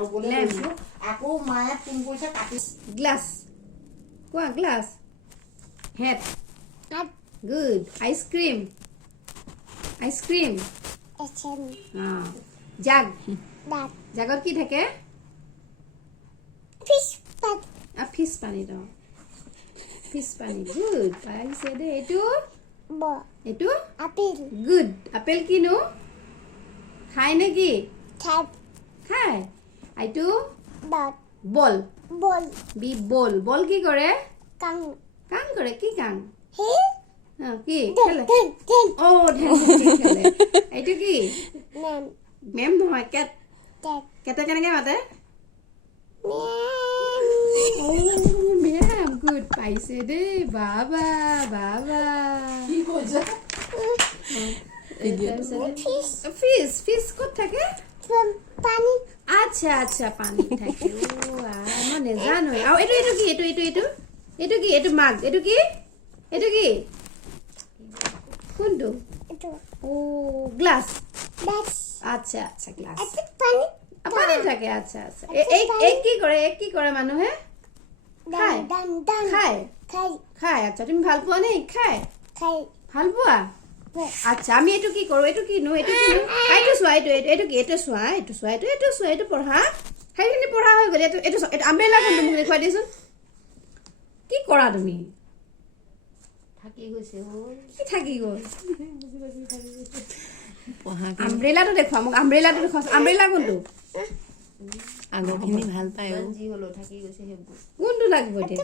হ'বলৈ লৈছো আকৌ মায়ে ফোন কৰিছে কাটি গ্লাছ কোৱা গ্লাছ হেড গুড আইচক্ৰীম জাগ জাগত কি থাকে ফিছ পানী তো ফিছ পানী গুড পাইছে দে এইটো এইটো গুড আপেল কিনো খায় নেকি খায় এইটো বল বি বল বল কি কৰে কাং কৰে কি কাং কি খেলে অ খেলে এইটো কি মেম নহয় কেট কেটে কেনেকে মাতে মেম গুড পাইছে দেই বাবা বাবা ফিছ ফিছ ক'ত থাকে আচ্ছা আচ্ছা পানীত থাকে মই নেজানো আৰু এইটো এইটো কি এইটো এইটো এইটো এইটো কি এইটো মাগ এইটো কি এইটো কি কোনটো ও গ্লাস আচ্ছা আচ্ছা গ্লাস পানী থাকে আচ্ছা আচ্ছা এক কি কৰে মানুহে খায় খায় খায় আচ্ছা তুমি ভাল পোৱা নে খায় ভাল পোৱা আচ্ছা আমি এইটো কি কৰো এইটো কিনো এইটো কিনো এইটো চোৱা এইটো কি এইটো চোৱা এইটো পঢ়া সেইখিনি পঢ়া হৈ গ'ল এইটো আমব্ৰেলা কোনটো মোক দেখুৱাই দিছোন কি কৰা তুমি থাকি গৈছে কি থাকি গ'ল আমব্ৰেলাটো দেখুৱা মোক আমব্ৰেলাটো দেখুৱা আমব্ৰেলা কোনটো আগৰখিনি ভাল পায় যি হলো থাকি গৈছে সেইবোৰ কোনটো লাগিব এতিয়া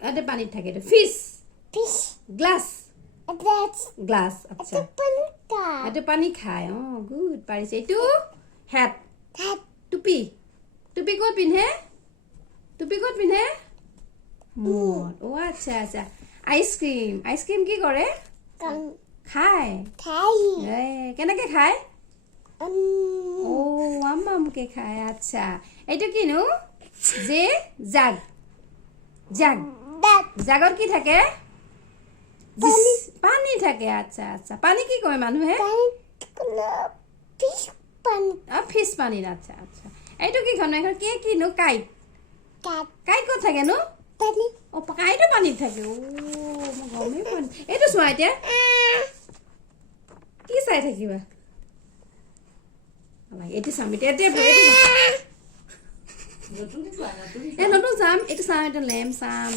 ইয়াতে পানীত থাকে এইটো ফিছ গ্লাছ গ্লাছ আচ্ছা এইটো পানী খায় অ গুড পাৰিছে এইটো হেড টুপি টুপি ক'ত পিন্ধে মূৰত অ আচ্ছা আচ্ছা আইচক্ৰীম কি কৰে খায় কেনেকে খায় ও আমকে খায় আচ্ছা এইটো কিনো যে জাগত কি থাকে পানী থাকে আচ্ছা আচ্ছা পানী কি কয় মানুহে ফিছ পানী আচ্ছা আচ্ছা এইটো কি খন এখন কি কিনো কাইট ক'ত থাকে নো ও কাইটো পানীত থাকে ও মই গমেই পোৱা নাই এইটো চোৱা এতিয়া কি চাই থাকিবা এইটো চাম এতিয়া নতুন চাম এইটো চাম এইটো লেম চাম